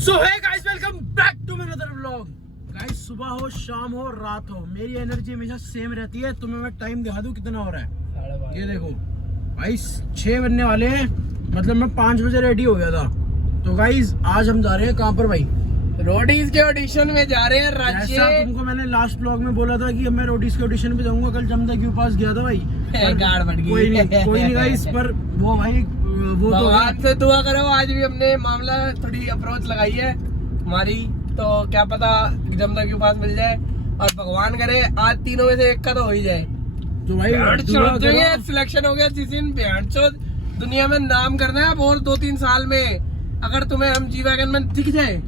So hey guys, welcome back to my another vlog. Guys, सुबह हो, शाम हो, रात हो, मेरी एनर्जी हमेशा सेम रहती है। तुम्हें मैं टाइम दिखा दूं कितना हो रहा है। ये देखो भाई, 6 बनने वाले हैं। मतलब मैं 5 बजे रेडी हो गया था। तो गाइस, आज हम जा रहे हैं कहाँ पर भाई? रोडीज के ऑडिशन में जा रहे हैं रांची। जैसा तुमको मैंने लास्ट ब्लॉग में बोला था कि मैं रोडीज के ऑडिशन पे जाऊंगा। कल जमदा के पास गया था भाई, गाड़ बढ़ गई। कोई नहीं गाइस, पर वो भाई वो तो भगवान से दुआ करो। आज भी हमने मामला थोड़ी अप्रोच लगाई है हमारी, तो क्या पता जमदा के पास मिल जाए। और भगवान करे आज तीनों में से एक का तो हो ही जाए। तो भाई सिलेक्शन हो गया जिस दिन दुनिया में नाम करना है। और 2-3 साल में अगर तुम्हें हम जी वैगन में दिख जाए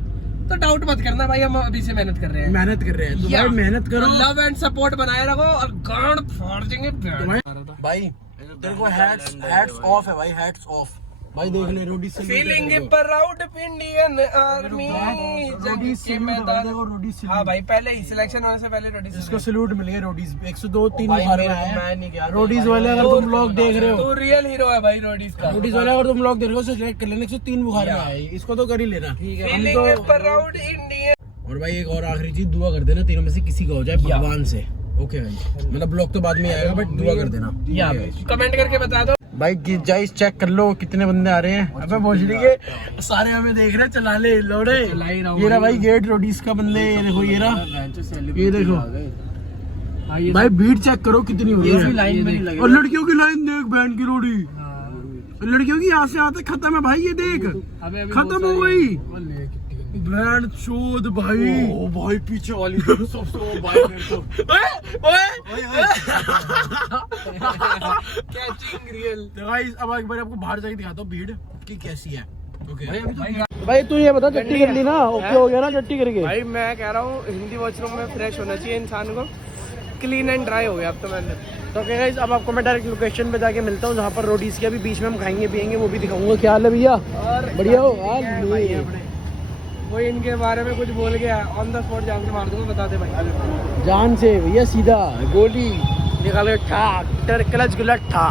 तो डाउट मत करना भाई, हम अभी से मेहनत कर रहे हैं। तो भाई मेहनत करो, लव एंड सपोर्ट बनाए रखो और गांड फाड़ देंगे भाई। तेरे को हैट्स ऑफ है भाई, हैट्स ऑफ भाई। देख ले रोडी से फीलिंग प्राउड इंडियन आर्मी रोडी से हाँ भाई, पहले ही सिलेक्शन होने से पहले रोडीज इसको सैल्यूट मिल गया। रोडीज 102-3 मैं नहीं गया। रोडीज वाले अगर तुम लोग देख रहे हो, तो रियल हीरो है भाई रोडीज का। रोडीज वाले अगर तुम लोग देख रहे हो, सिलेक्ट कर लेना। 103 बुखार में आए, इसको तो कर ही लेना। Feeling proud Indian. और भाई एक और आखिरी चीज, दुआ कर देना तीनों में से किसी का हो जाए भगवान से। ओके भाई, मतलब ब्लॉग तो बाद में आएगा, बट दुआ कर देना। कमेंट करके बता दो भाई। जाइस चेक कर लो कितने बंदे आ रहे हैं। अबे भोसड़ी के सारे हमें देख रहे हैं, चला ले लोड़े। ये रहा भाई गेट रोडीज का बंदे। ये देखो, ये रहा, ये देखो भाई। भीड़ चेक करो कितनी हो रही है। और लड़कियों की लाइन देख, बहन की रोडी। लड़कियों की यहाँ से यहाँ तक खत्म है भाई। ये देख, खत्म हो गई ब्रांड चोद भाई। ओ भाई, पीछे वाली सबसे भाई मेरे को कैचिंग रियल। तो गाइस, अब एक बार आपको बाहर जाके दिखाता हूँ भीड़ की कैसी है। ओके भाई, तू ये बता, चट्टी कर ली ना? ओके हो गया ना चट्टी करके? भाई मैं कह रहा हूँ हिंदी वॉशरूम में फ्रेश होना चाहिए इंसान को। क्लीन एंड ड्राई हो गया अब तो मैंने। तो ओके गाइस, अब आपको मैं डायरेक्ट लोकेशन पे जाके मिलता हूँ, जहाँ पर रोडीज के अभी बीच में हम खाएंगे पियेंगे, वो भी दिखाऊंगा। क्या हाल है भैया? बढ़िया हो यार। कोई इनके बारे में कुछ बोल गया, ऑन द स्पॉट जान के मार दूंगा। बता दे भाई, जान से भैया, सीधा गोली निकाल के ठाक क्लच गुलट ठा।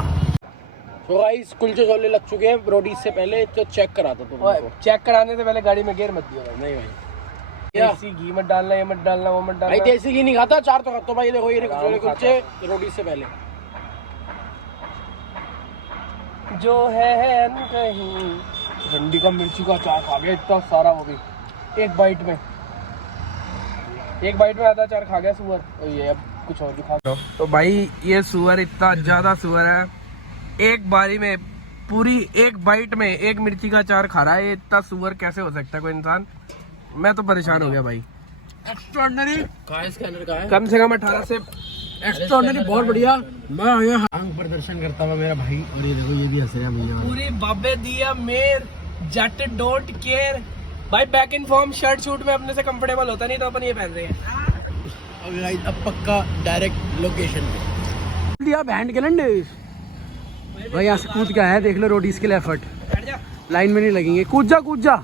तो गाइस, कुलचे छोले लग चुके हैं रोडीज से पहले, तो चेक करा दो तुम। चेक कराने से पहले गाड़ी में गेयर मत दियो भाई। नहीं भाई, देसी घी मत डालना, ये मत डालना, वो मत डालना। भाई देसी घी नहीं खाता, 4 तो खाता हूं भाई। देखो ये छोले कुलचे रोडीज से पहले जो है कहीं ठंडी का मिर्ची का अचार खा गया इतना सारा, वो भी एक बाइट में आधा चार खा गया सुअर। और ये अब कुछ और भी खा। तो भाई ये सुअर इतना ज्यादा सुअर है, एक बारी में पूरी एक बाइट में एक मिर्ची का अचार खा रहा है। ये इतना सुअर कैसे हो सकता है कोई इंसान? मैं तो परेशान हो गया भाई। एक्स्ट्राऑर्डिनरी स्कैनर का है, कम से कम 18 से एक्स्ट्राऑर्डिनरी, बहुत बढ़िया। मैं आया आंख प्रदर्शन करता हुआ मेरा भाई। और ये देखो, ये भी हंस रहा है भैया। पूरी बाबे दिया मेर जट डोंट केयर भाई। Back in form shirt shoot में अपने से कंफर्टेबल होता नहीं, तो अपन ये पहन रहे हैं। अब पक्का डायरेक्ट लोकेशन पे दिया बैंड कैलेंडर भाई। यहाँ से कूद के आया है, देख लो रोडीज के लिए एफर्ट। लाइन में नहीं लगेंगे, कूद जा।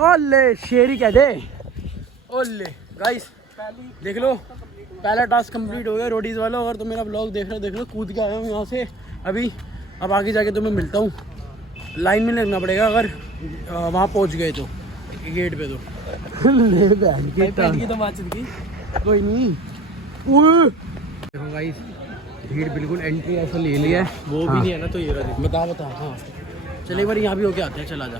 ओले शेरी कह दे, ओले। गाइस देख लो, पहला टास्क कंप्लीट हो गया रोडीज वाला। और तो मेरा ब्लॉग देख लो, कूद के आया हूँ यहाँ से अभी। अब आगे जाके तो मैं मिलता हूँ। लाइन में लगना पड़ेगा अगर वहाँ पहुँच गए तो, गेट पे तो। ले बहन की तो बात की कोई नहीं। देखो गाइस, भीड़ बिल्कुल एंट्री ऐसा ले लिया है। वो भी नहीं है ना, तो ये बता। हाँ चलिए, एक बार यहाँ भी होके आते हैं। चला जा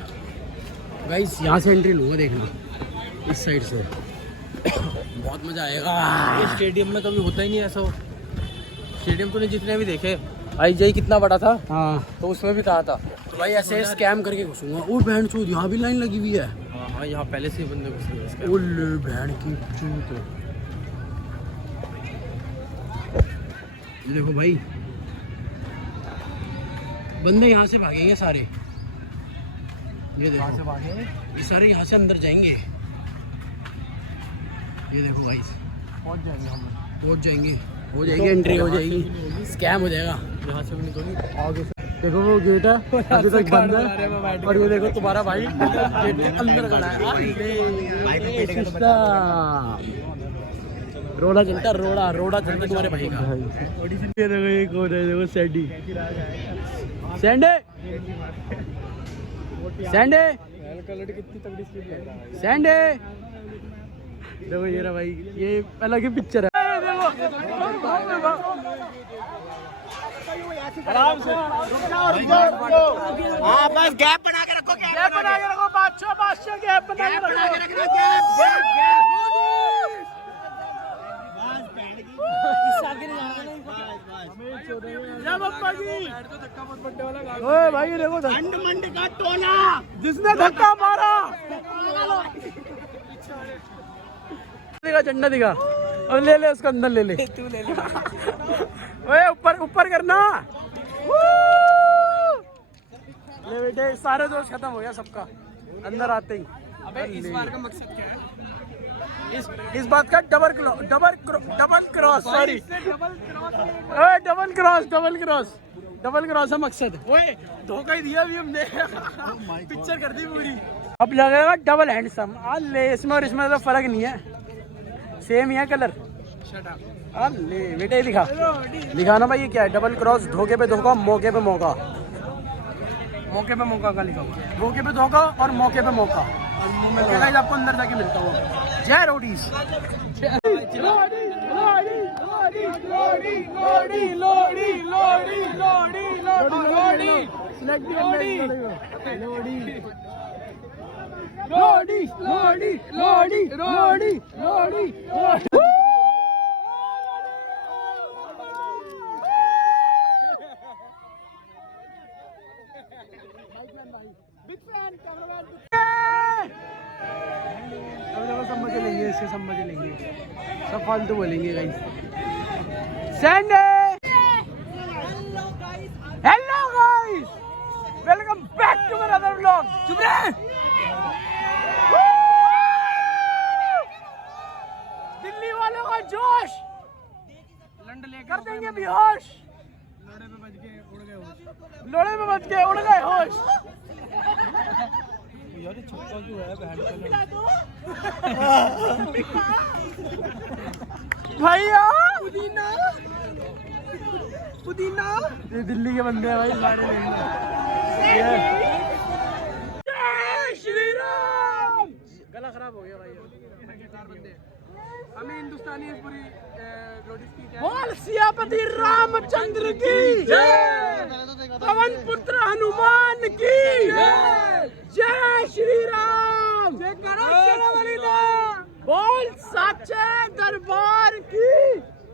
गाइस, यहाँ से एंट्री लूँगा, देखना इस साइड से। बहुत मजा आएगा। स्टेडियम में कभी होता ही नहीं ऐसा। स्टेडियम तूने जितने भी देखे, IJ कितना बड़ा था, हाँ, तो उसमें भी कहा था। तो भाई ऐसे स्कैम करके घुसूंगा। वो बहन चूत, यहाँ भी लाइन लगी हुई है। हाँ, यहाँ पहले से बंदे घुसे। ओले बहन की चूत। ये देखो भाई, बंदे यहाँ से भागेंगे सारे। ये देखो से भागेंगे, ये सारे यहाँ से अंदर जाएंगे। ये देखो भाई, पहुँच जाएंगे हो जाएगी एंट्री, हो जाएगी। स्कैम हो जाएगा यहाँ से भी निकलोगे आगे से। देखो वो गेट है, अभी तक बंद है। और ये देखो तुम्हारा भाई गेट के अंदर खड़ा है। रोड़ा चलता, रोड़ा चलता तुम्हारे भाई का। ये देखो एक और है, देखो सैंडे। सैंडे देखो ये रहा भाई, ये अलग ही पिक्चर है। आराम से हाँ, बस गैप बना के रखो, गैप बना के रखो, बादशाह गैप बना के रखो, ओए भाई देखो मंड का टोला जिसने धक्का मारा, दिखा झंडा दिखा, और ले ले उसको अंदर ले ले, तू ले ले। ओए ऊपर करना, ले बेटे, सारे दोस्त खत्म हो गया सबका अंदर आते ही। अबे इस बार का मकसद क्या है? इस बात का double cross, sorry double cross है मकसद। ओए धोखा ही दिया अभी हमने, पिक्चर कर दी पूरी। अब लगेगा डबल हैंडसम। ले इसमें और इसमें तो फर्क नहीं है, सेम ही है कलर। ले बेटे दिखाना भाई ये क्या है? डबल क्रॉस, धोखे पे धोखा, मौके पे मौका। मौके पे मौका का लिखा हुआ है। धोखे पे धोखा और मौके पे मौका। मैं आपको अंदर जाके मिलता हूँ। जय रोडीज। सब मजे लेंगे, इसके सब मजे लेंगे, सब फालतू बोलेंगे guys. Sunday hello guys, welcome back to another vlog. चुप रहे, दिल्ली वालों का जोश लंड लेकर कर देंगे बेहोश, लोड़े में बच के उड़ गए होश। यार छक्का क्यों है भैया? पुदीना ये दिल्ली के बंदे हैं भाई, सारे जय श्री राम। गला खराब हो गया भाई, हमें हिंदुस्तानी पूरी बोल सियापति रामचंद्र की जय, पवन पुत्र हनुमान की जय, जय श्री राम, जय करो बोल साचे दरबार की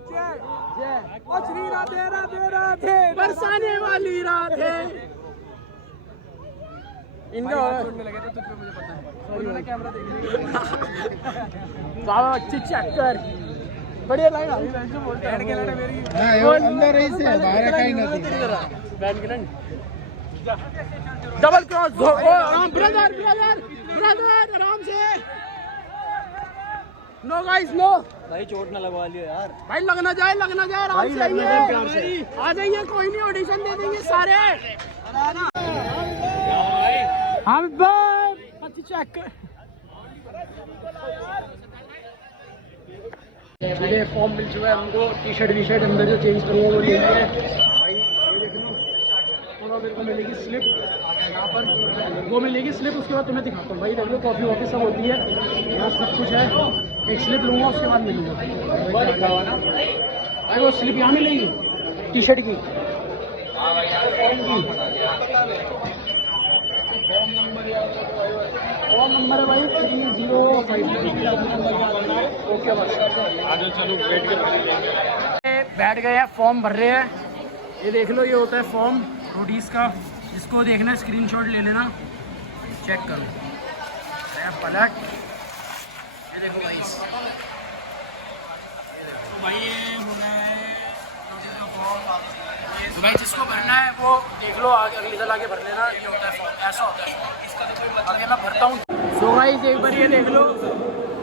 जय, जय। और श्री राधे राधे राधे, बरसाने वाली राधे। इनका में लगे थे, तुझको मुझे पता है। उन्होंने कैमरा देख लिया। बाबा अच्छी चेक कर, बढ़िया लाइन आ रही है। बैठ के लड़े मेरी अंदर ही से बाहर कहीं नहीं बैन के डबल क्रॉस, ब्रदर आराम से। नो गाइस नो भाई, चोट ना लगवा लियो यार। भाई, लगना जाए आराम से आइए, आ जाइए, कोई नहीं, ऑडिशन दे देंगे सारे। हम अच्छी चेक कर, फॉर्म मिल चुका है हमको। टी शर्ट अंदर जो चेंज करूँगा वो ले लिया है भाई। ये देख लो, थोड़ा मेरे को मिलेगी स्लिप यहाँ पर, वो मिलेगी स्लिप, उसके बाद तुम्हें दिखाता हूँ भाई। देख लो कॉफ़ी वॉफी सब होती है यहाँ, सब कुछ है। एक स्लिप लूँगा, उसके बाद मिलूँगा भाई। वो स्लिप यहाँ मिलेगी टी शर्ट की, फॉर्म नंबर है भाई 305। ओके बस, बैठ गए हैं, फॉर्म भर रहे हैं। ये देख लो, ये होता है फॉर्म रोडीज का। जिसको देखना है स्क्रीनशॉट ले लेना, चेक करो। पलट, ये देखो भाई, तो भाई ये होना है। तो भाई जिसको भरना है वो देख लो, आगे अगली साल आगे भर लेना। ये होता है फॉर्म, ऐसा होता है। इसका तो कोई आगे मैं भरता हूँ। सो गाइस एक बार ये देख लो,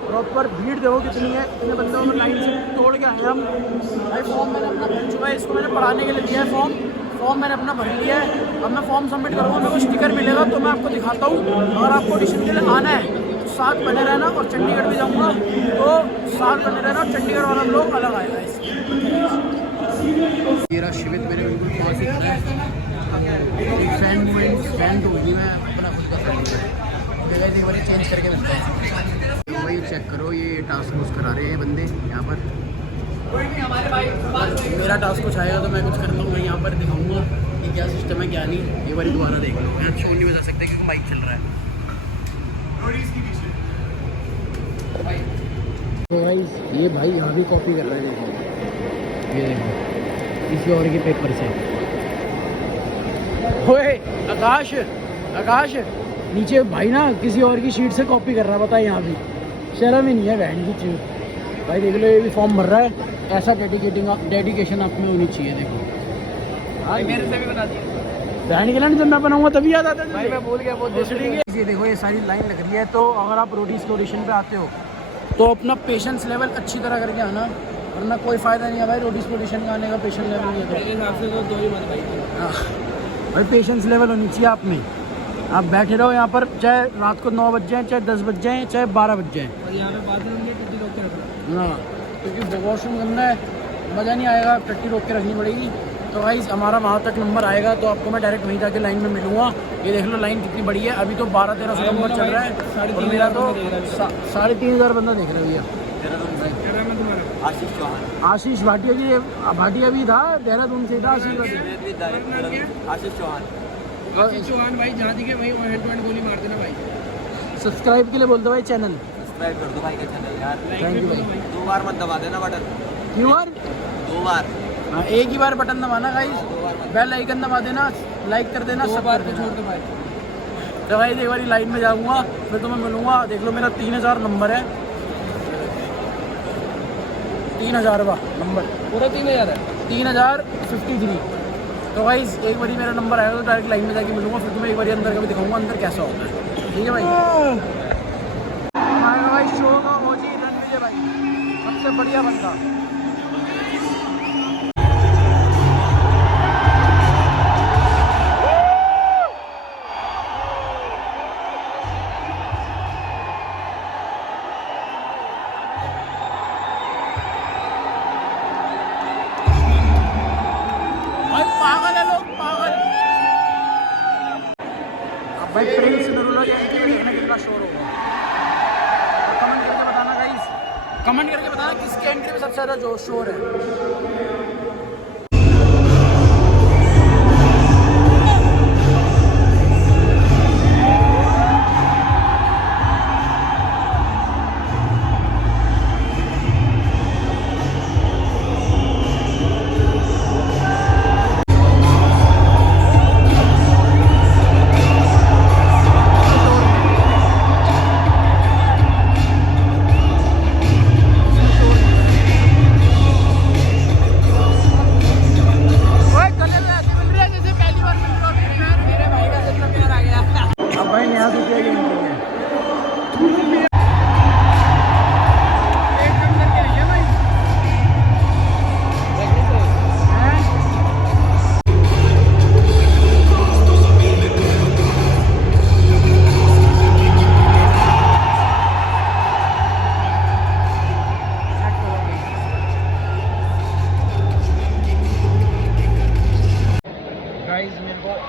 प्रॉपर भीड़ देखो कितनी है, इतने बंदों में लाइन से तोड़ के आए हम भाई। फॉर्म मैंने अपना भर चुका है, इसको मैंने पढ़ाने के लिए दिया है फॉर्म मैंने अपना भर लिया है। अब मैं फॉर्म सबमिट करूँगा, मेरे को स्टिकर मिलेगा तो मैं आपको दिखाता हूँ। अगर आपको ऑडिशन के लिए आना है तो साथ बने रहना, और चंडीगढ़ भी जाऊँगा तो साथ बने रहना, और चंडीगढ़ वाला लोग अलग आएगा। मेरा शिवित मेरे बिल्कुल पास ही है। फैन मूवमेंट फैन तो होगी, मैं अपना खुद का फैन है। गाइस एक बार चेंज करके मिलते हैं। तो भाई चेक करो, ये टास्क फोर्स करा रहे हैं बंदे यहाँ पर। मेरा टास्क कुछ आएगा तो मैं कुछ करता हूँ, मैं यहाँ पर दिखाऊंगा कि क्या सिस्टम है क्या नहीं। एक बार दोबारा देख लो, मैं शो नहीं बता सकता क्योंकि बाइक चल रहा है। तो गाइस ये भाई यहाँ भी कॉपी कर रहा है, देखो ये देखो किसी और के पेपर से। ओए आकाश, आकाश नीचे भाई ना किसी और की शीट से कॉपी कर रहा है, बताए यहाँ भी शर्म ही नहीं है बहन की चीज। भाई देख लो ये भी फॉर्म भर रहा है, ऐसा डेडिकेशन आप में होनी चाहिए। देखो मेरे से भी बता दिया बहन के लिए जब मैं बनाऊंगा तभी याद आता है भाई, मैं भूल गया बहुत दूसरी। ये देखो ये सारी लाइन लग रही है, तो अगर आप रोटी स्टोरेशन पे आते हो तो अपना पेशेंस लेवल अच्छी तरह करके आना, वरना कोई फ़ायदा नहीं है भाई रोटी स्टोरेशन का आने का। पेशेंस लेवल नहीं है मेरे हिसाब से तो 2 ही मत भाई। हाँ भाई पेशेंस लेवल होनी चाहिए आप में। आप बैठे रहो यहाँ पर, चाहे रात को 9 बज जाए, चाहे 10 बज जाए, चाहे 12 बज जाए। और यहाँ पे बाथरूम में टट्टी रोक के रखना। हाँ क्योंकि वॉशरूम करना है, मज़ा नहीं आएगा, टट्टी रोक के रखनी पड़ेगी। तो भाई हमारा वहाँ तक नंबर आएगा तो आपको मैं डायरेक्ट वहीं जाके लाइन में मिलूँगा। ये देख लो लाइन कितनी बड़ी है, अभी तो 12-13 नंबर चल रहा है और मेरा तो 3,500 बंदा देख रहे भैया। आशीष चौहान। आशीष भाटिया जी, भाटिया भी था देहरादून से था। आशीष चौहान। चौहान भाई जहाँ दिखे भाई हैंड टू हैंड गोली मार देना भाई। सब्सक्राइब के लिए बोलते भाई चैनल सब्सक्राइब कर दो भाई का चैनल यार। थैंक यू भाई। 2 बार मत दबा देना बटन। क्यों बार? 2 बार। हाँ एक ही बार बटन दबाना गाइस, बेल आइकन दबा देना, लाइक कर देना, सब कर देना। छोड़ दो भाई। तो भाई एक बार लाइन में जाऊँगा फिर तुम्हें मिलूँगा। देख लो मेरा 3,000 नंबर है, 3,000वां नंबर, पूरा 3,000 है। 3,053। तो भाई एक बार मेरा नंबर आएगा तो डायरेक्ट लाइन में जाके मिलूँगा, फिर तुम्हें एक बार अंदर का भी दिखाऊंगा अंदर कैसा होता है। ठीक है भाई। हमारा भाई शो का ओजी रणविजय भाई सबसे बढ़िया बंदा। पागल है लोग, पागल। अब भाई प्रिंस नरूला की एंट्री में देखना कितना शोर होगा। तो कमेंट करके बताना गाइस, कमेंट करके बताना किसकी एंट्री में सबसे ज़्यादा जो शोर है।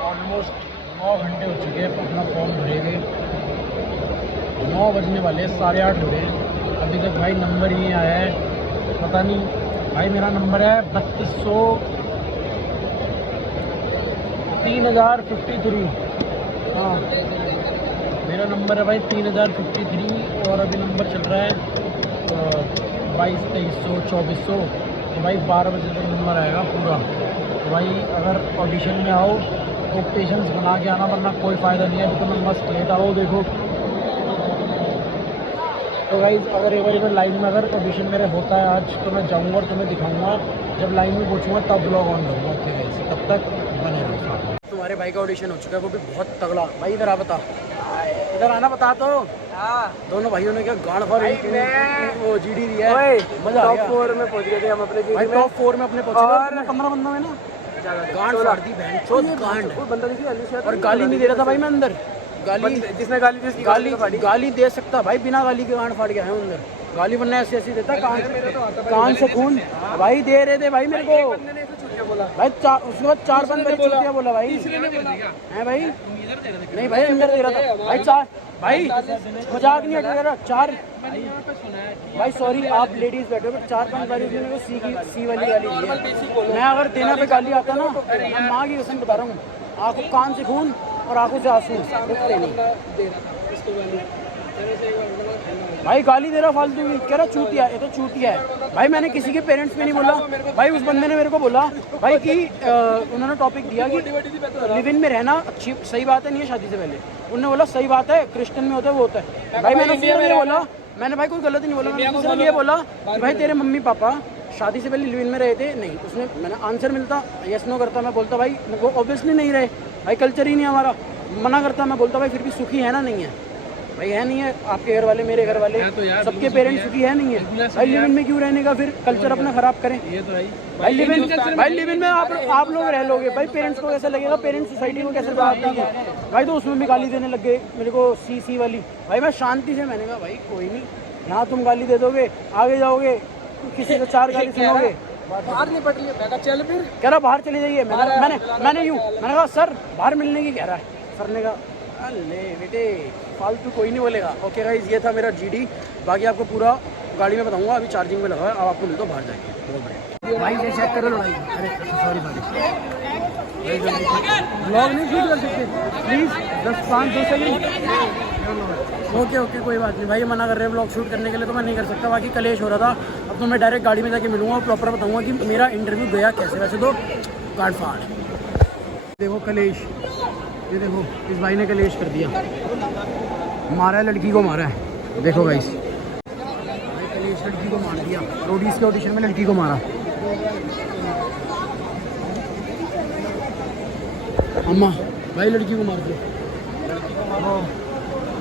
ऑलमोस्ट 9 घंटे हो चुके हैं अपना फॉर्म भरे हुए। 9 बजने वाले, 8:30 हो रहे हैं, अभी तक भाई नंबर ही नहीं आया है। पता नहीं भाई, मेरा नंबर है 3053। हाँ मेरा नंबर है भाई 3053 और अभी नंबर चल रहा है 2200, 2300, 2400। तो भाई 12 बजे तक नंबर आएगा पूरा। तो भाई अगर ऑडिशन में आओ तो पेशेंस बना के आना, वरना कोई फ़ायदा नहीं है। अभी तो मैं मस्त लेट आओ देखो। तो गाइस अगर एक बार लाइन में अगर ऑडिशन मेरे होता है आज तो मैं जाऊंगा और तुम्हें दिखाऊंगा। जब लाइन में पहुंचूंगा तब ब्लॉग ऑन करूँगा। ठीक है, तब तक बने रहो। तुम्हारे भाई का ऑडिशन हो चुका है, वो भी बहुत तगड़ा। भाई इधर आ, बता, इधर आना, बता तो। दोनों भाइयों ने क्या गांड फाड़ वो जीडी दिया है। मजा आ गया। टॉप 4 में पहुंच गए थे हम अपने भाई, टॉप 4 में अपने पहुंचे। 15 बंदा में ना गांड फाड़ दी बहन चोद गांड। बंदा नहीं, और गाली नहीं दे रहा था भाई मैं अंदर। गाली जिसने गाली दी उसकी गाली दे सकता भाई, बिना गाली के गांड फाड़ के आए अंदर। गाली बनना ऐसी ऐसी देता कान से खून भाई दे रहे थे भाई मेरे को भाई उसके बाद 4-5 बार चूतिया बोला भाई है भाई नहीं भाई अंदर दे रहा था भाई 4 भाई मजाक नहीं हटा रहा 4 भाई सॉरी आप लेडीज बैठे हो 4-5 बार उसने मेरे को सी वाली गाली दी है। मैं अगर देना पे गाली आता ना मैं माँ की कसम बता रहा हूँ आंखों कान से खून और आंखों से आंसू रुकते नहीं भाई गाली दे रहा फालतू की कह रहा चूतिया ये तो चूतिया है भाई मैंने किसी के पेरेंट्स में नहीं बोला भाई उस बंदे ने मेरे को बोला भाई कि उन्होंने टॉपिक दिया कि लिव इन में रहना अच्छी सही बात है नहीं है शादी से पहले उन्होंने बोला सही बात है क्रिश्चियन में होता है वो होता है भाई मैंने उसने ये बोला मैंने भाई कोई गलत नहीं बोला मैंने उसने ये बोला कि भाई तेरे मम्मी पापा शादी से पहले लिव इन में रहे थे नहीं उसने मैंने आंसर मिलता यस नो करता मैं बोलता भाई वो ऑब्वियसली नहीं रहे भाई कल्चर ही नहीं हमारा मना करता मैं बोलता भाई फिर भी सुखी है ना नहीं है भाई है नहीं है आपके घर वाले मेरे घर वाले सबके पेरेंट्स सुखी है नहीं है भाई लिव इन में क्यों रहने का फिर कल्चर अपना खराब करें ये तो भाई लिव इन में आप लोग रह लोगे भाई पेरेंट्स को कैसा लगेगा पेरेंट्स सोसाइटी को कैसे बात देंगे भाई तो उसमें भी गाली देने लग गए मेरे को सी वाली भाई मैं शांति से मैंने कहा भाई कोई नहीं यहाँ तुम गाली दे दोगे आगे जाओगे किसी को 4 गाली सुनोगे बाहर नहीं पड़ रही चल फिर कह रहा बाहर चले जाइए मैंने कहा सर बाहर मिलने की कह रहा है सर ने कहा अरे बेटे फालतू कोई नहीं बोलेगा ओके गाइस ये था मेरा जीडी बाकी आपको पूरा गाड़ी में बताऊंगा अभी चार्जिंग में लगा है अब आपको मिलता हूँ बाहर जाके बहुत बढ़िया भाई ये चेक करो लड़ाई अरे सॉरी ब्लॉग नहीं शूट कर सकते प्लीज़ 10-5-2 सेकंड ओके कोई बात नहीं भाई मना कर रहे हैं ब्लॉग शूट करने के लिए तो मैं नहीं कर सकता बाकी कलेश हो रहा था अब तो मैं डायरेक्ट गाड़ी में जाके मिलूंगा और प्रॉपर बताऊंगा कि मेरा इंटरव्यू गया कैसे वैसे तो गाड़ फाड़ देखो कलेश ये देखो इस भाई ने कलेश कर दिया मारा है लड़की को मारा है देखो गाइस भाई कलेश लड़की को मार दिया रोडीज के ऑडिशन में लड़की को मारा अम्मा भाई लड़की को मार दिया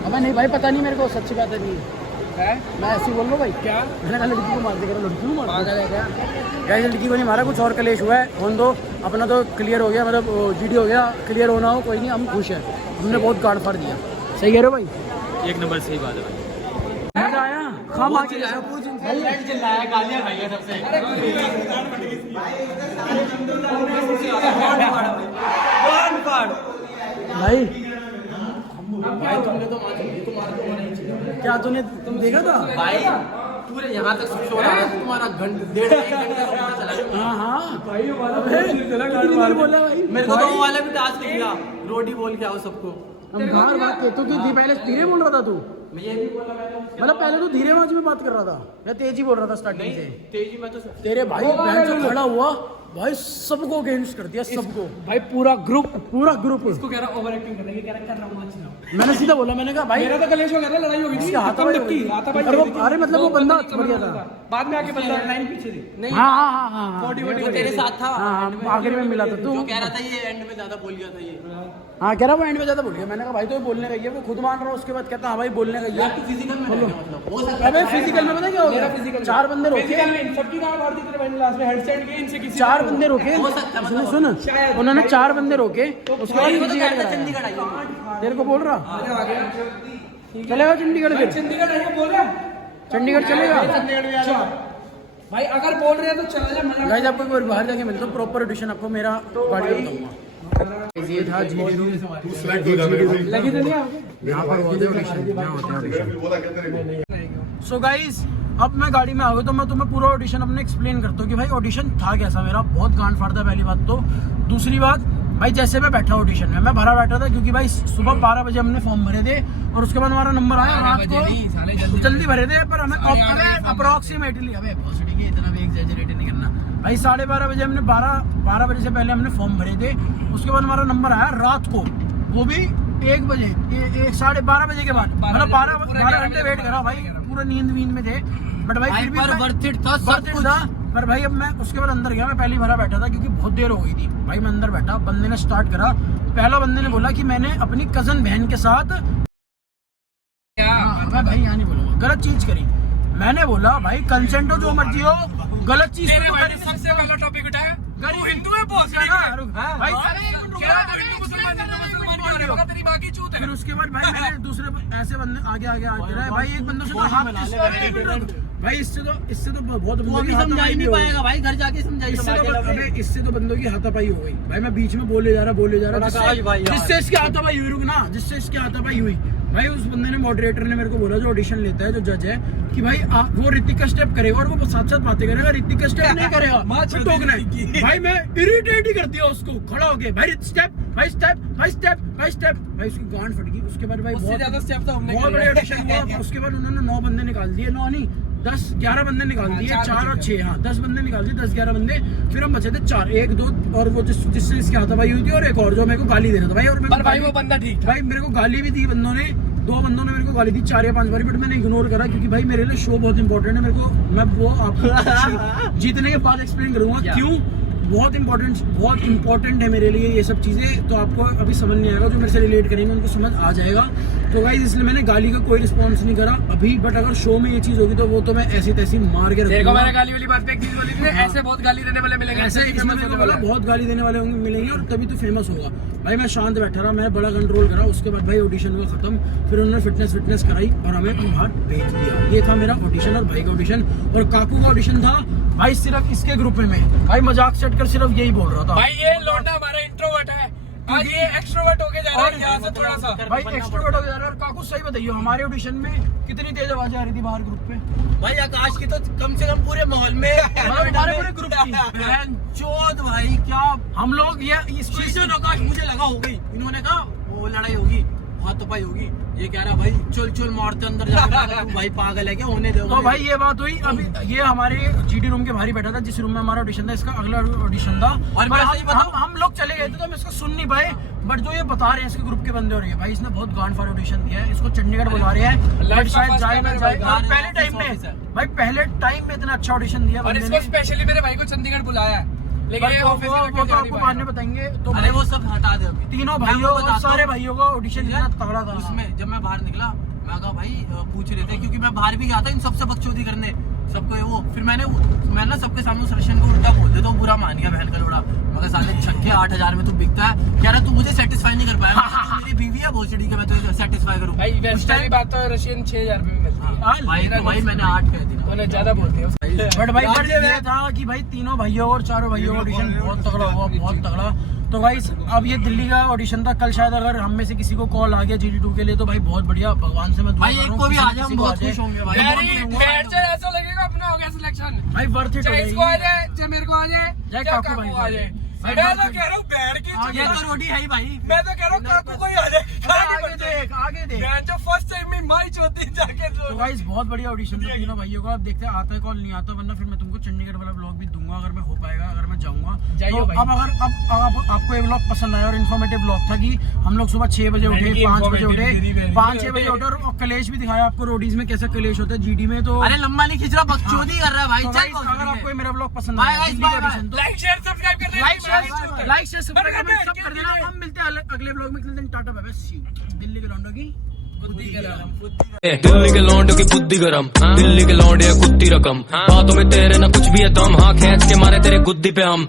अबे नहीं भाई पता नहीं मेरे को सच्ची बात है नहीं है मैं ऐसे ही बोल रहा हूँ भाई क्या मैंने कहा लड़की को मार दिया लड़की को मार दिया गाइस लड़की को नहीं मारा कुछ और कलेश हुआ है होने दो अपना तो क्लियर हो गया मतलब जीडी हो गया क्लियर होना हो कोई नहीं हम खुश हैं हमने बहुत गाड़ फाड़ दिया सही कह रहे हो भाई एक नंबर सही बात है भाई मजा आया खाम आ भाई तुमने तो क्या तूने तुम देखा था भाई पूरे यहाँ तक शो रहा है तुम्हारा घंटे 1.5 घंटे हाँ भाई बोला भाई मेरे को तो वो वाला भी टास्क दिया रोटी बोल के आओ सबको हम बाहर बात तू की पहले धीरे बोल रहा था तू मैं ये भी बोला मतलब पहले तो धीरे आवाज में बात कर रहा था या तेज ही बोल रहा था स्टार्टिंग से तेजी में तो तेरे भाई बहन से खड़ा हुआ भाई सबको अगेंस्ट कर दिया सबको भाई पूरा ग्रुप इसको कह रहा ओवर एक्टिंग कर रहा है कह रहा कर रहा हूं मैंने सीधा बोला मैंने कहा भाई मेरा तो कलेश हो गया था लड़ाई हो गई थी आता भाई अरे मतलब वो बंदा बढ़िया था बाद में आके बंदा लाइन पीछे थी नहीं हाँ बॉडी तेरे साथ था आखिर में मिला था तू कह रहा था ये एंड में ज्यादा बोल गया था ये हाँ कह रहा वो एंड में ज्यादा बोल गया मैंने कहा भाई तो बोलने का ही है वो खुद मान रहा उसके बाद कहता हाँ भाई बोलने का ही है फिजिकल में मतलब हो सकता अबे फिजिकल में पता क्या हो गया फिजिकल 4 बंदे रोके सबकी नाम मार दी तेरे भाई ने लास्ट में हेडसेट के इनसे किसी 4 बंदे रोके सुन उन्होंने 4 बंदे रोके उसके बाद चंडीगढ़ आई तेरे को बोल रहा चलेगा चंडीगढ़ फिर चंडीगढ़ है बोल रहा चंडीगढ़ चलेगा भाई अगर बोल रहे हैं तो चला जा मना गाइस आपको एक बार बाहर जाके मिलता हूँ प्रॉपर ऑडिशन आपको मेरा गाड़ी में बताऊंगा ये था जीडी लगी तो नहीं आपको यहाँ पर होते ऑडिशन यहाँ होते ऑडिशन सो गाइस अब मैं गाड़ी में आ गया तो मैं तुम्हें पूरा ऑडिशन अपने एक्सप्लेन करता हूँ कि भाई ऑडिशन था कैसा मेरा बहुत गांड फाड़ था पहली बात तो दूसरी बात भाई जैसे मैं बैठा ऑडिशन में मैं भरा बैठा था क्योंकि भाई सुबह 12 बजे हमने फॉर्म भरे थे और उसके बाद हमारा नंबर आया रात को जल्दी भरे थे पर हमें अप्रोक्सीमेटली अबे पॉसिटिव इतना भी एक्सैजरेट नहीं करना भाई 12:30 बजे हमने 12 बजे से पहले हमने फॉर्म भरे थे उसके बाद हमारा नंबर आया रात को वो भी 1 बजे 12:30 बजे के बाद मतलब 12 घंटे वेट करा भाई पूरा नींद में थे बट भाई फिर भी वर्थ इट था पर भाई अब मैं उसके बाद अंदर गया मैं पहली भरा बैठा था क्योंकि बहुत देर हो गई थी भाई मैं अंदर बैठा बंदे ने स्टार्ट करा पहला बंदे ने बोला कि मैंने अपनी कजन बहन के साथ मैं भाई यहाँ नहीं बोलूंगा गलत चीज करी मैंने बोला भाई कंसेंट हो जो मर्जी हो गलत चीज सबसे पहला टॉपिक उठाया गरीब हिंदू है बहुत भाई बोल रहे हो? तेरी माँ की चूत फिर है। उसके बाद भाई मैंने दूसरे ऐसे बंदे आगे आगे आते रहे भाई, एक बंदे से तो हाथ भाई, इससे तो बहुत वो बंदों अभी की समझा ही हाथापाई नहीं हो गई। पाएगा भाई, घर जाके समझाइए। इससे तो बंदों की हाथापाई हो गई भाई, मैं बीच में बोले जा रहा जिससे इसकी हाथापाई हुई, रुक ना, जिससे इसकी हाथापाई हुई भाई, उस बंदे ने, मॉडरेटर ने मेरे को बोला, जो ऑडिशन लेता है, जो जज है, कि भाई वो ऋतिक का स्टेप करेगा और वो साथ साथ बातें करेगा, ऋतिक का स्टेप नहीं करेगा फिर टोकना है भाई। मैं इरिटेट ही कर दिया उसको, खड़ा हो गया भाई, स्टेप भाई, स्टेप भाई, स्टेप भाई, स्टेप भाई, उसकी गांड फट गई। उसके बाद भाई उससे ज्यादा स्टेप तो हमने बहुत बड़े ऑडिशन हुआ। उसके बाद उन्होंने 9 बंदे निकाल दिए, 9 नहीं 10-11 बंदे निकाल दिए, 4 और 6, हाँ 10 बंदे निकाल दिए, 10-11 बंदे। फिर हम बचे थे 4, 1 2 और वो जिससे इसकी हाथापाई हुई थी, और एक और जो मेरे को गाली दे रहा था भाई। और भाई वो बंदा ठीक भाई मेरे को गाली भी दी बंदों ने, 2 बंदों ने मेरे को गाली दी 4 या 5 बारी, बट मैंने इग्नोर करा क्योंकि भाई मेरे लिए शो बहुत इंपॉर्टेंट है। मेरे को, मैं वो आपको जीतने के बाद एक्सप्लेन करूंगा क्यों बहुत इंपॉर्टेंट है मेरे लिए ये सब चीजें। तो आपको अभी समझ नहीं आएगा, जो मेरे से रिलेट करेंगे उनको समझ आ जाएगा। तो गाइस इसलिए मैंने गाली का कोई रिस्पॉन्स नहीं करा अभी, बट अगर शो में ये चीज होगी तो वो तो मैं ऐसी तैसी मार के देखो, रखूंगा। मैंने गाली वाली बात पे एक चीज बोली थी, ऐसे बहुत गाली देने वाले मिलेंगे, ऐसे ही इसमें फेमस मेरे को होने बोला वाला है। बहुत गाली देने वाले होंगे, मिलेंगे, और तभी तो फेमस होगा भाई। मैं शांत बैठा रहा, मैं बड़ा कंट्रोल करा। उसके बाद भाई ऑडिशन हुआ खत्म, फिर उन्होंने फिटनेस कराई और हमें बाहर भेज दिया। ये था मेरा ऑडिशन और भाई का ऑडिशन। और काकू का ऑडिशन था भाई सिर्फ इसके ग्रुप में भाई, मजाक सेट कर सिर्फ यही बोल रहा था भाई ये लौंडा हमारा इंट्रोवर्ट है, आज ये एक्सट्रोवर्ट होके जा रहा है यहाँ से थोड़ा सा। भाई एक्सट्रोवर्ट हो जा रहा है। और काकू सही बताइए, हमारे ऑडिशन में कितनी तेज आवाजें आ रही थी बाहर ग्रुप पे? भाई आकाश की तो कम से कम पूरे माहौल में हमारे पूरे ग्रुप की चौथ भाई, क्या हम लोग ये इस चीज चीज आकाश मुझे लगा हो गई। इन्होंने कहा वो लड़ाई होगी, हाथापाई होगी, ये कह रहा भाई चल मारते अंदर जाकर, भाई पागल है क्या, होने दो। तो भाई ये बात हुई। अभी ये हमारे जीडी रूम के बाहर ही बैठा था, जिस रूम में हमारा ऑडिशन था, इसका अगला ऑडिशन था। और मैं सही बताऊं, हम लोग चले गए थे तो हम इसको सुन नहीं पाए, बट जो ये बता रहे हैं इसके ग्रुप के बंदे हो रहे हैं भाई, इसने बहुत गांड फाड़ ऑडिशन दिया है, इसको चंडीगढ़ बुला रहे हैं, बट शायद जाए ना जाए। और पहले टाइम में इतना अच्छा ऑडिशन दिया और बंदे इसको ने। स्पेशली मेरे भाई को चंडीगढ़ बुलाया है, लेकिन ये ऑफिस में वो तो आपको बाद में बताएंगे। तो अरे वो सब हटा दे अभी। तीनों मैं भाइयों वो और बताता सारे हूँ। भाइयों का ऑडिशन इतना तगड़ा था उसमें जब मैं बाहर निकला, मैं कहा भाई पूछ रहे थे, क्योंकि मैं बाहर भी गया था इन सबसे बकचोदी करने, सबको ये वो। फिर मैं ना सबके सामने उस रशियन को उल्टा बोल दे तो बुरा मान गया बहन का लोड़ा। मगर साले छक्के 8000 में तू बिकता है, कह रहा तू मुझे सेटिस्फाई नहीं कर पाया। मेरी बीवी है भोसड़ी के, मैं तुझे सेटिस्फाई करूँ भाई वैसे वाली बात तो रशियन 6000 रुपए में मिलती है, भाई मैंने 8 कह दी ना। उन्हें ज्यादा बोलते हैं। बट भाई ये था कि भाई तीनों भाइयों और चारों भाइयों का ऑडिशन बहुत तगड़ा हुआ, बहुत तगड़ा। तो भाई अब ये दिल्ली का ऑडिशन था, कल शायद अगर हम में से किसी को कॉल आ गया GD2 के लिए तो भाई बहुत बढ़िया, भगवान से मैं दुआ भाई कर एक रहा हूं को भी किसी आ न जाए, हम किसी को बहुत आ जाए। खुश होंगे भाई। ऐसा लगेगा अपना हो गया सिलेक्शन। भाई वर्थ इट हो चाहे इसको आ जाएगी। जाए, चाहे मेरे को आ जाए, चाहे चाहे काकू काकू भाई आ जाए। भाई मैं वर्थ तो इट। कह रहा हूँ बैठ के ये तो रोटी है ही भाई। मैं तो कह रहा हूँ काकू को ही आ जाए। आगे देख, आगे देख। मैं जो फर्स्ट टाइम में माई चोती जाके तो गाइस बहुत बढ़िया ऑडिशन था तीनों भाइयों का। अब देखते हैं आता है कॉल, नहीं आता, वरना फिर मैं तुमको चंडीगढ़ वाला ब्लॉग भी दूंगा अगर मैं हो पाएगा, अगर मैं जाऊंगा। जाइए तो भाई। अब अगर अब आपको ये ब्लॉग पसंद आया और इन्फॉर्मेटिव ब्लॉग था कि हम लोग सुबह 6 बजे उठे, 5 बजे उठे, 5-6 बजे उठे, और कलेश भी दिखाया आपको रोडीज में कैसा कलेश होता है GD में। तो अरे लंबा नहीं खींच रहा, बकचोदी कर रहा है भाई। तो चल guys, अगर आपको ये मेरा ब्लॉग पसंद Bye आया guys, दिल्ली का bye, ऑडिशन, तो लाइक शेयर सब्सक्राइब कर देना। लाइक शेयर सब्सक्राइब सब कर देना। हम मिलते हैं अगले ब्लॉग में। Tata bye bye, see you. Delhi के लौंडों की दिल्ली के लौंडों की बुद्धि गरम, दिल्ली के लौंडे कुत्ती रकम, बातों में तेरे ना कुछ भी है दम, हाँ खींच के मारे तेरे गुद्दी पे हम।